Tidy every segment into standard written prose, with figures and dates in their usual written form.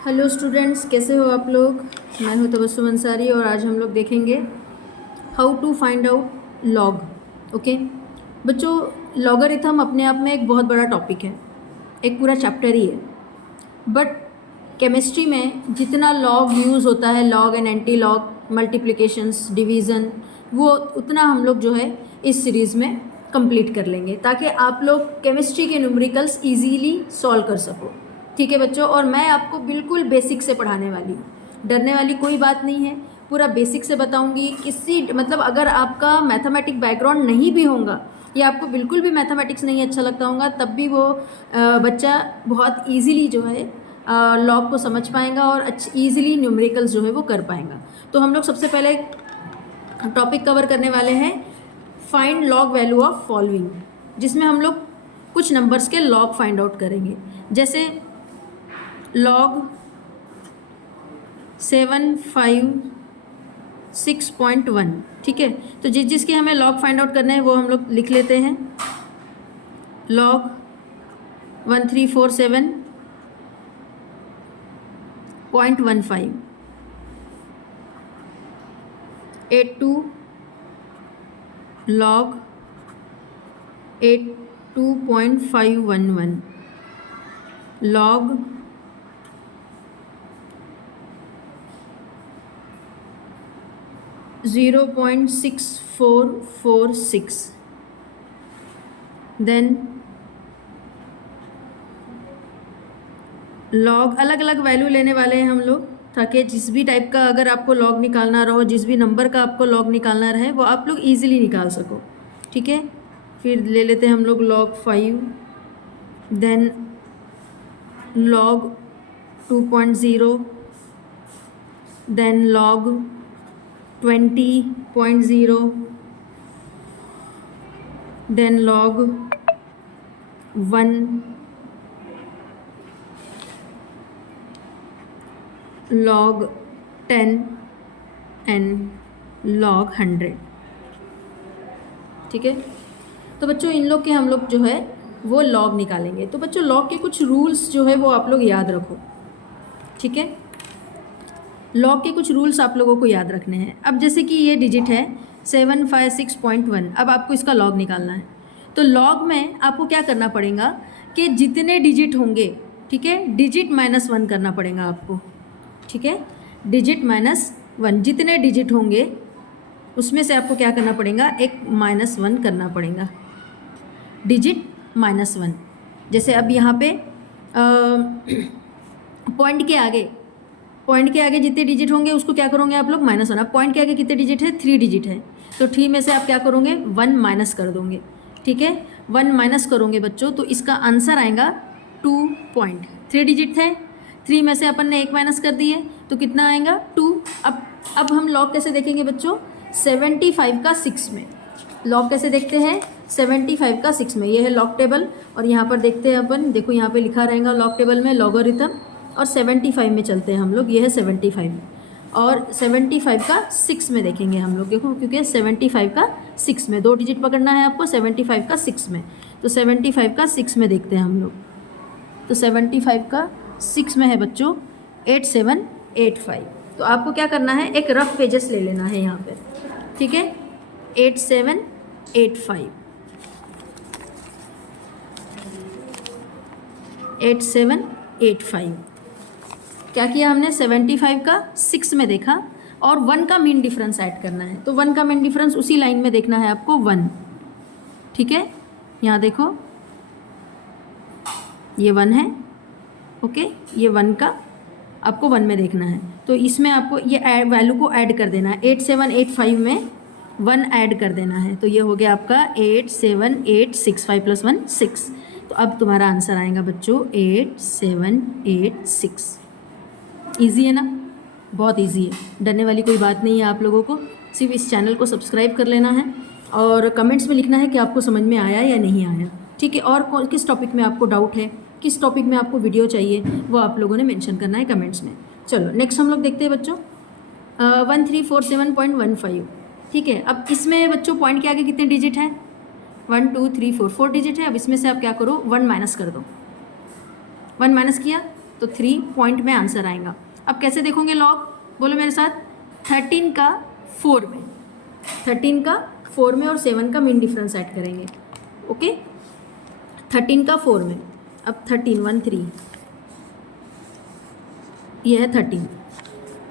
Hello students, कैसे हो आप लोग। मैं हूं तबस्सुम अंसारी और आज हम लोग देखेंगे how to find out log. Okay बच्चों, लॉगरिथम अपने आप में एक बहुत बड़ा टॉपिक है, एक पूरा चैप्टर ही है। बट केमिस्ट्री में जितना लॉग यूज़ होता है, log and anti log, multiplications, division, वो उतना हम लोग जो है इस सीरीज़ में कंप्लीट कर लेंगे ताकि आप लोग केमिस्ट्री के न्यूमेरिकल्स इजीली सॉल्व कर सको। ठीक है बच्चों, और मैं आपको बिल्कुल बेसिक से पढ़ाने वाली हूँ, डरने वाली कोई बात नहीं है। पूरा बेसिक से बताऊँगी। किसी मतलब अगर आपका मैथमेटिक बैकग्राउंड नहीं भी होगा या आपको बिल्कुल भी मैथमेटिक्स नहीं अच्छा लगता होगा, तब भी वो बच्चा बहुत ईजीली जो है लॉग को समझ पाएगा और ईजिली न्यूमेरिकल्स जो है वो कर पाएगा। तो हम लोग सबसे पहले टॉपिक कवर करने वाले हैं find log value of following, जिसमें हम लोग कुछ नंबर्स के लॉग फाइंड आउट करेंगे। जैसे लॉग 756.1। ठीक है, तो जिसके हमें लॉग फाइंड आउट करने हैं वो हम लोग लिख लेते हैं। Log 1347.15 82 log 82.511 log 0.6446। Then log अलग अलग वैल्यू लेने वाले हैं हम लोग, ताकि जिस भी टाइप का अगर आपको लॉग निकालना रहो, जिस भी नंबर का आपको लॉग निकालना रहे, वो आप लोग ईजिली निकाल सको। ठीक है, फिर ले लेते हैं हम लोग log 5, then log 2.0, then log 20.0, then log 1, log 10 and log 100। ठीक है, तो बच्चों इन लोग के हम लोग जो है वो लॉग निकालेंगे। तो बच्चों लॉग के कुछ रूल्स जो है वो आप लोग याद रखो। ठीक है, लॉग के कुछ रूल्स आप लोगों को याद रखने हैं। अब जैसे कि ये डिजिट है 756.1, अब आपको इसका लॉग निकालना है। तो लॉग में आपको क्या करना पड़ेगा कि जितने डिजिट होंगे, ठीक है, डिजिट -1 करना पड़ेगा आपको। ठीक है, डिजिट -1, जितने डिजिट होंगे उसमें से आपको क्या करना पड़ेगा, एक -1 करना पड़ेगा, डिजिट -1। जैसे अब यहाँ पे पॉइंट के आगे जितने डिजिट होंगे उसको क्या करोगे आप लोग, -1। अब पॉइंट के आगे कितने डिजिट है, 3 डिजिट है, तो 3 में से आप क्या करोगे, 1 माइनस कर दोगे। ठीक है, 1 माइनस करोगे बच्चों तो इसका आंसर आएगा 2 पॉइंट। 3 डिजिट थे, 3 में से अपन ने 1 माइनस कर दिए तो कितना आएगा, 2। अब हम लॉग कैसे देखेंगे बच्चों, 75 का 6 में। लॉग कैसे देखते हैं, 75 का 6 में। ये है लॉग टेबल और यहाँ पर देखते हैं अपन, देखो यहाँ पे लिखा रहेगा लॉग टेबल में लॉगरिथम, और 75 में चलते हैं हम लोग। ये है 75 और 75 का 6 में देखेंगे हम लोग। देखो क्योंकि 75 का 6 में 2 डिजिट पकड़ना है आपको, 75 का 6 में, तो 75 का 6 में देखते हैं हम लोग। तो 75 का 6 में है बच्चों 8785। तो आपको क्या करना है, एक रफ पेजेस ले लेना है यहाँ पर। ठीक है, 8785 8785। क्या किया हमने, 75 का 6 में देखा और 1 का मीन डिफरेंस ऐड करना है। तो 1 का मीन डिफरेंस उसी लाइन में देखना है आपको, 1। ठीक है, यहाँ देखो ये 1 है, ओके, ये 1 का आपको 1 में देखना है। तो इसमें आपको ये वैल्यू को ऐड कर देना है, 8785 में 1 ऐड कर देना है। तो ये हो गया आपका 8786, 5 + 1 6। तो अब तुम्हारा आंसर आएगा बच्चों 8786। ईजी है ना, बहुत ईजी है, डरने वाली कोई बात नहीं है। आप लोगों को सिर्फ इस चैनल को सब्सक्राइब कर लेना है और कमेंट्स में लिखना है कि आपको समझ में आया या नहीं आया। ठीक है, और किस टॉपिक में आपको डाउट है, किस टॉपिक में आपको वीडियो चाहिए, वो आप लोगों ने मेंशन करना है कमेंट्स में। चलो नेक्स्ट हम लोग देखते हैं बच्चों 1347.15। ठीक है, अब इसमें बच्चों पॉइंट के आगे कितने डिजिट हैं, 1 2 3 4 4 डिजिट है। अब इसमें से आप क्या करो, 1 माइनस कर दो। 1 माइनस किया तो 3 पॉइंट में आंसर आएगा। अब कैसे देखोगे लॉग, बोलो मेरे साथ, 13 का 4 में, 13 का 4 में और 7 का मीन डिफरेंस ऐड करेंगे। ओके, 13 का 4 में, अब 13 1 3, ये है 13,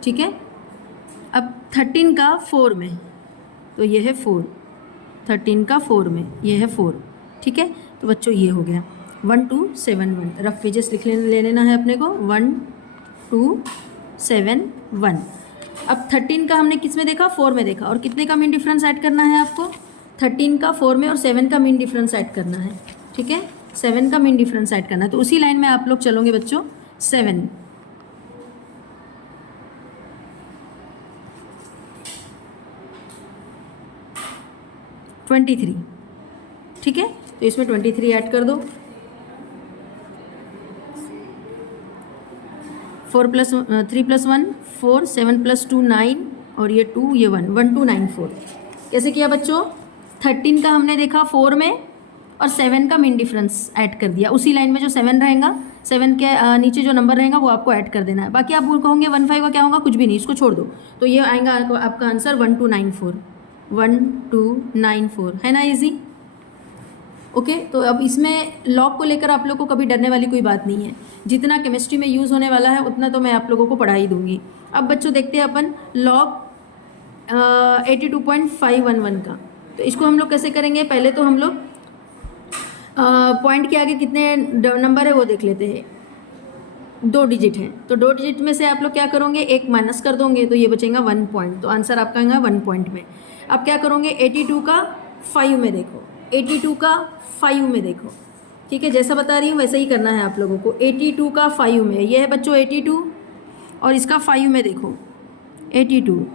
ठीक है। अब 13 का 4 में, तो ये है 4, 13 का 4 में ये है 4, ठीक है। तो बच्चों ये हो गया 1 2 7 1, रफ पेजेस लिख ले लेना है अपने को, 1 2 7 1। अब 13 का हमने किस में देखा, 4 में देखा, और कितने का मीन डिफरेंस ऐड करना है आपको, 13 का 4 में और 7 का मीन डिफरेंस ऐड करना है, ठीक है। 7 का मीन डिफरेंस ऐड करना है, तो उसी लाइन में आप लोग चलोगे बच्चों। 7 23, ठीक है, तो इसमें 23 ऐड कर दो। 4 + 3 + 1 4, 7 + 2 9, और ये 2 ये 1, 1 2 9 4। कैसे किया बच्चों, 13 का हमने देखा 4 में और 7 का मीन डिफरेंस ऐड कर दिया, उसी लाइन में जो 7 रहेगा, 7 के नीचे जो नंबर रहेगा वो आपको ऐड कर देना है। बाकी आप कहोगे 1 5 का क्या होगा, कुछ भी नहीं, इसको छोड़ दो, तो ये आएगा आपका आंसर 1 2 9 4, 1 2 9 4, है ना इजी। ओके, तो अब इसमें लॉग को लेकर आप लोगों को कभी डरने वाली कोई बात नहीं है, जितना केमिस्ट्री में यूज़ होने वाला है उतना तो मैं आप लोगों को पढ़ा ही दूंगी। अब बच्चों देखते हैं अपन लॉग 82.511 का, तो इसको हम लोग कैसे करेंगे, पहले तो हम लोग पॉइंट के आगे कितने नंबर है वो देख लेते हैं। 2 डिजिट हैं, तो 2 डिजिट में से आप लोग क्या करोगे, एक माइनस कर दोगे तो ये बचेगा 1 पॉइंट, तो आंसर आपका आएगा 1 पॉइंट में। अब क्या करोगे, 82 का 5 में देखो, 82 का 5 में देखो, ठीक है, जैसा बता रही हूँ वैसे ही करना है आप लोगों को। 82 का 5 में, ये है बच्चों 82, और इसका 5 में देखो 82,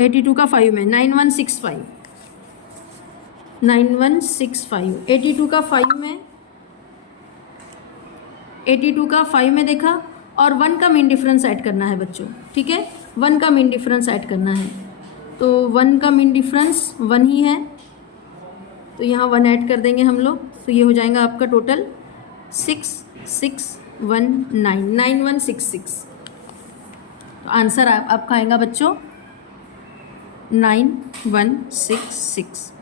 82 का 5 में 9165, 9165, 82 का 5 में, 82 का 5 में देखा, और 1 का मीन डिफरेंस ऐड करना है बच्चों, ठीक है, 1 का मीन डिफरेंस ऐड करना है, तो 1 का मीन डिफरेंस 1 ही है, तो यहाँ 1 ऐड कर देंगे हम लोग, तो ये हो जाएगा आपका टोटल 6619, 9166, तो आंसर आपका आएगा बच्चों 9166।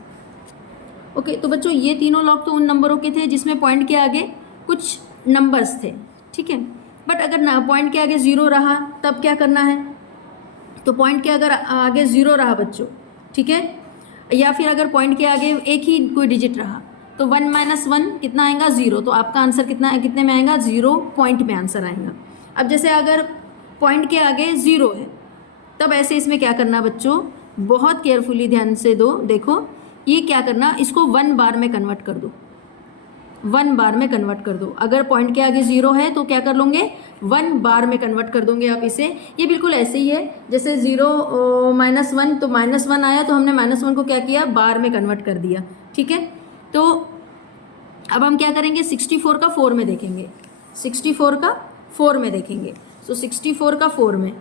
ओके, तो बच्चों ये तीनों लॉग तो उन नंबरों के थे जिसमें पॉइंट के आगे कुछ नंबर्स थे, ठीक है। बट अगर ना पॉइंट के आगे 0 रहा तब क्या करना है, तो पॉइंट के अगर आगे 0 रहा बच्चों, ठीक है, या फिर अगर पॉइंट के आगे एक ही कोई डिजिट रहा, तो 1 - 1 कितना आएगा, 0, तो आपका आंसर कितने में आएगा, 0 पॉइंट में आंसर आएगा। अब जैसे अगर पॉइंट के आगे 0 है, तब ऐसे इसमें क्या करना बच्चों, बहुत केयरफुली ध्यान से देखो, ये क्या करना, इसको 1 बार में कन्वर्ट कर दो, 1 बार में कन्वर्ट कर दो। अगर पॉइंट के आगे 0 है तो क्या कर लोगे, 1 बार में कन्वर्ट कर दोगे आप इसे। ये बिल्कुल ऐसे ही है जैसे 0 - 1, तो -1 आया तो हमने -1 को क्या किया, बार में कन्वर्ट कर दिया, ठीक है। तो अब हम क्या करेंगे, 64 का 4 में देखेंगे, 64 का 4 में देखेंगे, तो 64 का 4 में,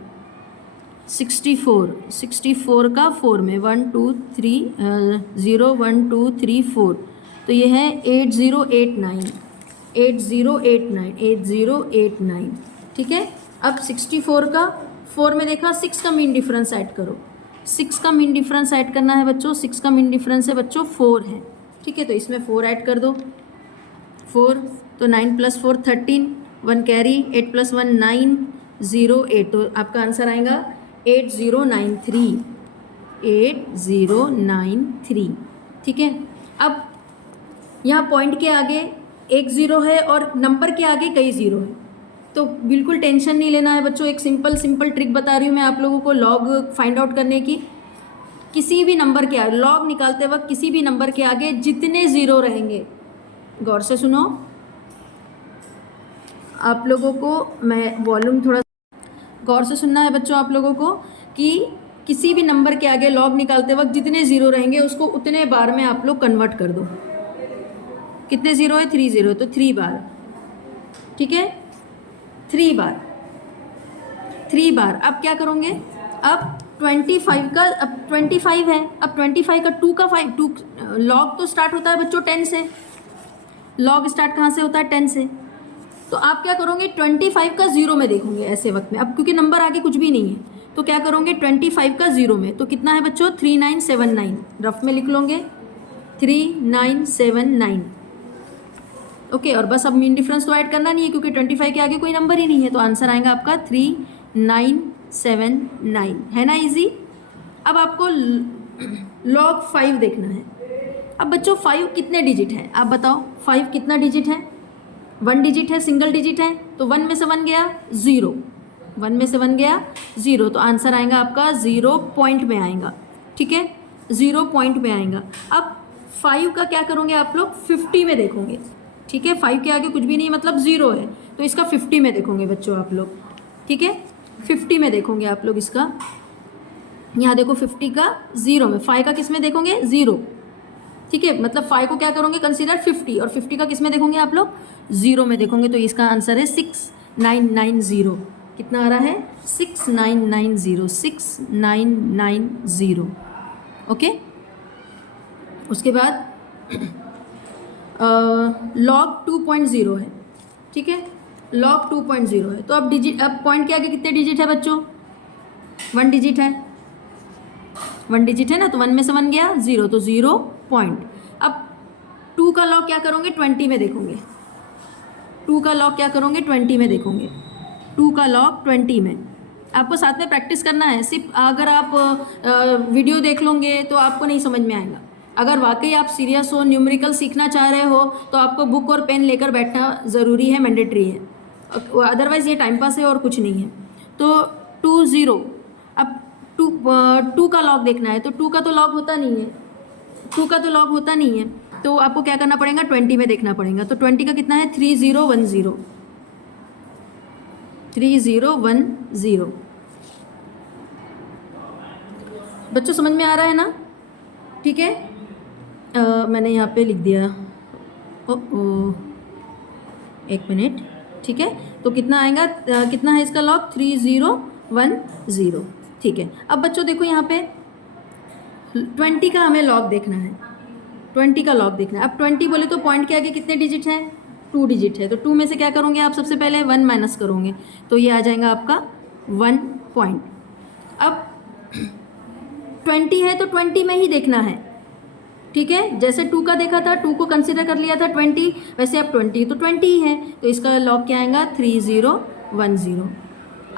64 का 4 में 1 2 3 0 1 2 3 4, तो ये है 8089, 8089, 8089, ठीक है। अब 64 का 4 में देखा, 6 का मीन डिफरेंस ऐड करो, 6 का मीन डिफरेंस ऐड करना है बच्चों, 6 का मीन डिफरेंस है बच्चों 4 है, ठीक है, तो इसमें 4 ऐड कर दो, 4, तो 9 + 4 13, 1 कैरी, 8 + 1 9, 0 8, तो आपका आंसर आएगा 8093, 8093, ठीक है। अब यहाँ पॉइंट के आगे एक 0 है और नंबर के आगे कई 0 है, तो बिल्कुल टेंशन नहीं लेना है बच्चों। एक सिंपल ट्रिक बता रही हूँ मैं आप लोगों को लॉग फाइंड आउट करने की। किसी भी नंबर के आगे लॉग निकालते वक्त किसी भी नंबर के आगे जितने 0 रहेंगे, गौर से सुनो आप लोगों को, मैं वॉल्यूम थोड़ा गौर से सुनना है बच्चों आप लोगों को, कि किसी भी नंबर के आगे लॉग निकालते वक्त जितने 0 रहेंगे उसको उतने बार में आप लोग कन्वर्ट कर दो। कितने 0 है, 3 0, तो 3 बार, ठीक है, 3 बार, 3 बार। अब क्या करोगे, अब 25 का, अब 25 है, अब 25 का 2 का 5, 2 लॉग तो स्टार्ट होता है बच्चों 10 से, लॉग स्टार्ट कहाँ से होता है? 10 से। तो आप क्या करोगे? 25 का ज़ीरो में देखोगे ऐसे वक्त में। अब क्योंकि नंबर आगे कुछ भी नहीं है तो क्या करोगे? 25 का ज़ीरो में तो कितना है बच्चों? 3979। रफ में लिख लोगे 3979। ओके, और बस अब मीन डिफरेंस तो ऐड करना नहीं है क्योंकि 25 के आगे कोई नंबर ही नहीं है, तो आंसर आएगा आपका 3979। है ना इजी? अब आपको log 5 देखना है। अब बच्चों 5 कितने डिजिट है आप बताओ? 5 कितना डिजिट है? 1 डिजिट है, सिंगल डिजिट है, तो 1 में से 1 गया 0, 1 में से 1 गया 0, तो आंसर आएगा आपका 0 पॉइंट में आएगा। ठीक है, 0 पॉइंट में आएगा। अब 5 का क्या करोगे आप लोग? 50 में देखोगे। ठीक है, 5 के आगे कुछ भी नहीं मतलब 0 है, तो इसका 50 में देखोगे बच्चों आप लोग। ठीक है, 50 में देखोगे आप लोग इसका। यहाँ देखो 50 का 0 में, 5 का किस में देखोगे? 0। ठीक है, मतलब 5 को क्या करोगे? कंसीडर 50, और 50 का किस में देखोगे आप लोग? 0 में देखोगे, तो इसका आंसर है 6990। कितना आ रहा है? 6990, 6990। ओके, उसके बाद log 2.0 है। ठीक है, log 2.0 है, तो अब पॉइंट के आगे कितने डिजिट है बच्चों? 1 डिजिट है, 1 डिजिट है ना, तो 1 में से 1 गया 0, तो 0 पॉइंट। अब 2 का लॉग क्या करोगे? 20 में देखोगे। 2 का लॉग क्या करोगे? 20 में देखोगे। 2 का लॉग 20 में। आपको साथ में प्रैक्टिस करना है, सिर्फ अगर आप वीडियो देख लोगे तो आपको नहीं समझ में आएगा। अगर वाकई आप सीरियस हो, न्यूमेरिकल सीखना चाह रहे हो, तो आपको बुक और पेन लेकर बैठना ज़रूरी है, मैंडेटरी है, अदरवाइज़ ये टाइम पास है और कुछ नहीं है। तो 20, अब 2 का लॉग देखना है, तो 2 का तो लॉग होता नहीं है, 2 का तो लॉग होता नहीं है, तो आपको क्या करना पड़ेगा? 20 में देखना पड़ेगा। तो 20 का कितना है? 3010, 3010। बच्चों समझ में आ रहा है ना? ठीक है, मैंने यहाँ पे लिख दिया। ओ, एक मिनट। ठीक है, तो कितना आएगा? कितना है इसका लॉग? 3010। ठीक है, अब बच्चों देखो यहाँ पे 20 का हमें लॉग देखना है, 20 का लॉग देखना है। अब 20 बोले तो पॉइंट के आगे कितने डिजिट है? 2 डिजिट है, तो 2 में से क्या करोगे आप? सबसे पहले 1 माइनस करोगे, तो ये आ जाएगा आपका 1 पॉइंट। अब 20 है तो 20 में ही देखना है। ठीक है, जैसे 2 का देखा था, 2 को कंसिडर कर लिया था 20, वैसे अब 20 तो 20 ही है, तो इसका लॉग क्या आएगा? 3010।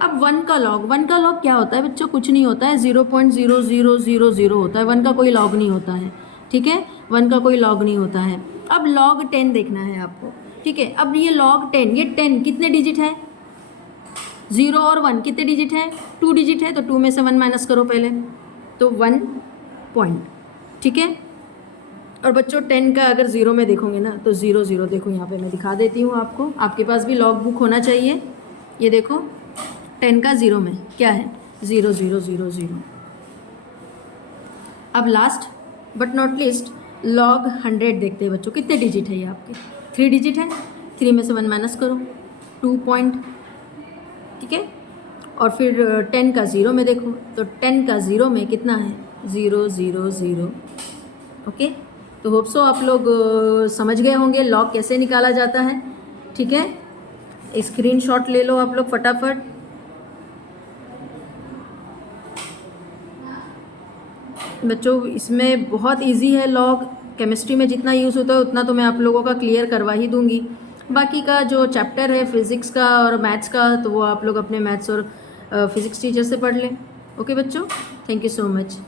अब 1 का लॉग, 1 का लॉग क्या होता है बच्चों? कुछ नहीं होता है, 0.0000 होता है। 1 का कोई लॉग नहीं होता है। ठीक है, 1 का कोई लॉग नहीं होता है। अब log 10 देखना है आपको। ठीक है, अब ये log 10, ये 10 कितने डिजिट है? 0 और 1 कितने डिजिट है? 2 डिजिट है, तो 2 में से 1 माइनस करो पहले, तो 1 पॉइंट। ठीक है, और बच्चों 10 का अगर 0 में देखोगे ना, तो 0 0, देखो यहाँ पे मैं दिखा देती हूँ आपको, आपके पास भी लॉग बुक होना चाहिए। ये देखो 10 का 0 में क्या है? 0 0 0 0। अब last but not list log 100 देखते हैं बच्चों, कितने डिजिट है ये आपके? 3 डिजिट है, 3 में से 1 माइनस करो, 2 पॉइंट। ठीक है, और फिर 10 का 0 में देखो, तो 10 का 0 में कितना है? 0 0 0। ओके, तो होप सो आप लोग समझ गए होंगे लॉग कैसे निकाला जाता है। ठीक है, स्क्रीनशॉट ले लो आप लोग फटाफट। बच्चों इसमें बहुत इजी है लॉग, केमिस्ट्री में जितना यूज़ होता है उतना तो मैं आप लोगों का क्लियर करवा ही दूंगी। बाकी का जो चैप्टर है फिज़िक्स का और मैथ्स का, तो वो आप लोग अपने मैथ्स और फिज़िक्स टीचर से पढ़ लें। ओके बच्चों, थैंक यू सो मच।